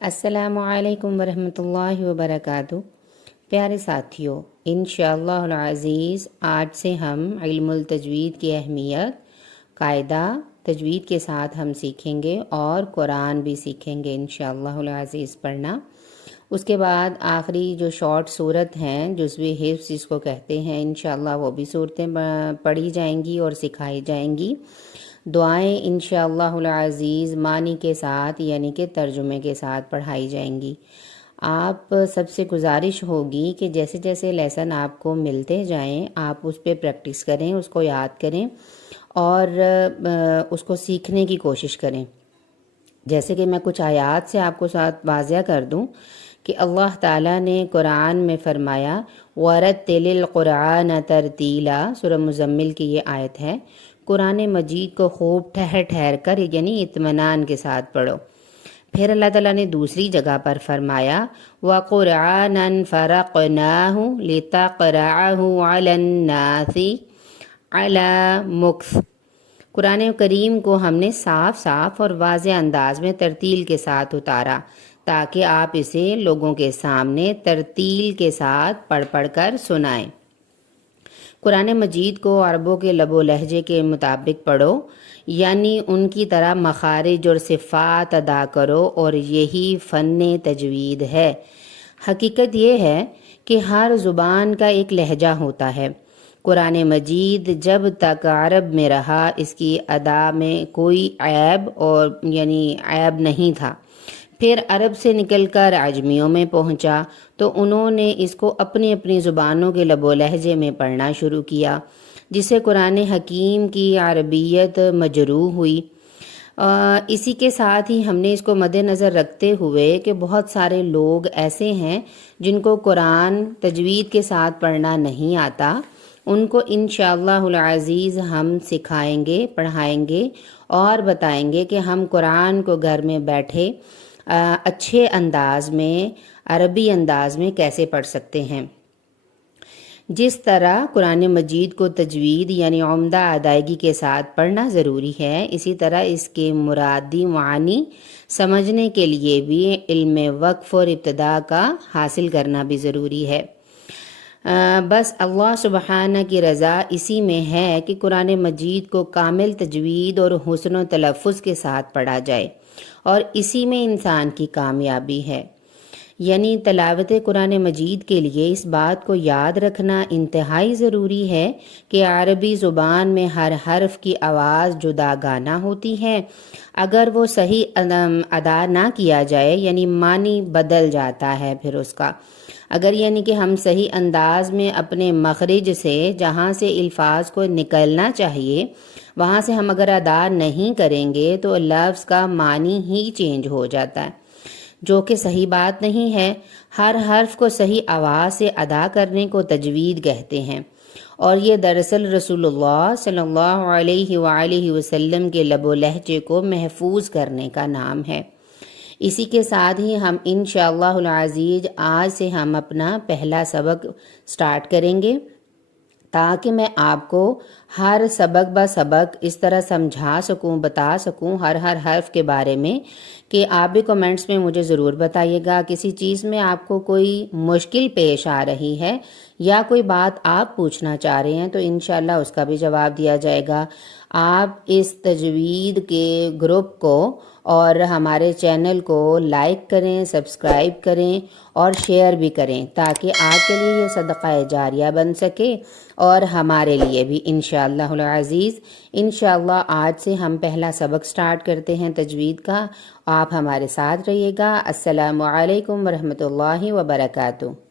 السلام علیکم ورحمۃ اللہ وبرکاتہ۔ پیارے ساتھیوں، انشاءاللہ العزیز آج سے ہم علم التجوید کی اہمیت قاعدہ تجوید کے ساتھ ہم سیکھیں گے اور قرآن بھی سیکھیں گے انشاءاللہ العزیز پڑھنا۔ اس کے بعد آخری جو شارٹ صورت ہیں جزوی حفظ جس کو کہتے ہیں، انشاءاللہ وہ بھی صورتیں پڑھی جائیں گی اور سکھائی جائیں گی۔ دعائیں انشاءاللہ العزیز معنی کے ساتھ یعنی کہ ترجمے کے ساتھ پڑھائی جائیں گی۔ آپ سب سے گزارش ہوگی کہ جیسے جیسے لیسن آپ کو ملتے جائیں آپ اس پہ پریکٹس کریں، اس کو یاد کریں اور اس کو سیکھنے کی کوشش کریں۔ جیسے کہ میں کچھ آیات سے آپ کو ساتھ واضح کر دوں کہ اللہ تعالیٰ نے قرآن میں فرمایا وَرَتِّلِ الْقُرْآنَ تَرْتِیلًا، سورہ مزمل کی یہ آیت ہے۔ قرآن مجید کو خوب ٹھہر ٹھہر کر یعنی اطمینان کے ساتھ پڑھو۔ پھر اللہ تعالیٰ نے دوسری جگہ پر فرمایا وَقُرْآنًا فَرَقْنَاهُ لِتَقْرَأَهُ عَلَى النَّاسِ عَلَى مُكْثٍ۔ قرآن کریم کو ہم نے صاف صاف اور واضح انداز میں ترتیل کے ساتھ اتارا تاکہ آپ اسے لوگوں کے سامنے ترتیل کے ساتھ پڑھ پڑھ کر سنائیں۔ قرآن مجید کو عربوں کے لب و لہجے کے مطابق پڑھو، یعنی ان کی طرح مخارج اور صفات ادا کرو، اور یہی فن تجوید ہے۔ حقیقت یہ ہے کہ ہر زبان کا ایک لہجہ ہوتا ہے۔ قرآن مجید جب تک عرب میں رہا اس کی ادا میں کوئی عیب عیب نہیں تھا۔ پھر عرب سے نکل کر عجمیوں میں پہنچا تو انہوں نے اس کو اپنی اپنی زبانوں کے لب و لہجے میں پڑھنا شروع کیا، جس سے قرآن حکیم کی عربیت مجروح ہوئی۔ اسی کے ساتھ ہی ہم نے اس کو مد نظر رکھتے ہوئے کہ بہت سارے لوگ ایسے ہیں جن کو قرآن تجوید کے ساتھ پڑھنا نہیں آتا، ان کو انشاءاللہ العزیز ہم سکھائیں گے، پڑھائیں گے اور بتائیں گے کہ ہم قرآن کو گھر میں بیٹھے اچھے انداز میں عربی انداز میں کیسے پڑھ سکتے ہیں۔ جس طرح قرآن مجید کو تجوید یعنی عمدہ ادائیگی کے ساتھ پڑھنا ضروری ہے، اسی طرح اس کے مرادی معنی سمجھنے کے لیے بھی علم وقف اور ابتدا کا حاصل کرنا بھی ضروری ہے۔ بس اللہ سبحانہ کی رضا اسی میں ہے کہ قرآن مجید کو کامل تجوید اور حسن و تلفظ کے ساتھ پڑھا جائے، اور اسی میں انسان کی کامیابی ہے۔ یعنی تلاوت قرآن مجید کے لیے اس بات کو یاد رکھنا انتہائی ضروری ہے کہ عربی زبان میں ہر حرف کی آواز جدا گانا ہوتی ہے۔ اگر وہ صحیح ادا نہ کیا جائے یعنی معنی بدل جاتا ہے پھر اس کا۔ اگر یعنی کہ ہم صحیح انداز میں اپنے مخرج سے جہاں سے الفاظ کو نکلنا چاہیے وہاں سے ہم اگر ادا نہیں کریں گے تو لفظ کا معنی ہی چینج ہو جاتا ہے، جو کہ صحیح بات نہیں ہے۔ ہر حرف کو صحیح آواز سے ادا کرنے کو تجوید کہتے ہیں، اور یہ دراصل رسول اللہ صلی اللہ علیہ وآلہ وسلم کے لب و لہجے کو محفوظ کرنے کا نام ہے۔ اسی کے ساتھ ہی ہم انشاءاللہ العزیز آج سے ہم اپنا پہلا سبق سٹارٹ کریں گے، تاکہ میں آپ کو ہر سبق با سبق اس طرح سمجھا سکوں، بتا سکوں ہر حرف کے بارے میں کہ آپ بھی کمنٹس میں مجھے ضرور بتائیے گا۔ کسی چیز میں آپ کو کوئی مشکل پیش آ رہی ہے یا کوئی بات آپ پوچھنا چاہ رہے ہیں تو انشاءاللہ اس کا بھی جواب دیا جائے گا۔ آپ اس تجوید کے گروپ کو اور ہمارے چینل کو لائک کریں، سبسکرائب کریں اور شیئر بھی کریں تاکہ آپ کے لیے یہ صدقہ جاریہ بن سکے اور ہمارے لیے بھی انشاءاللہ العزیز۔ انشاءاللہ آج سے ہم پہلا سبق سٹارٹ کرتے ہیں تجوید کا۔ آپ ہمارے ساتھ رہیے گا۔ السلام علیکم ورحمۃ اللہ وبرکاتہ۔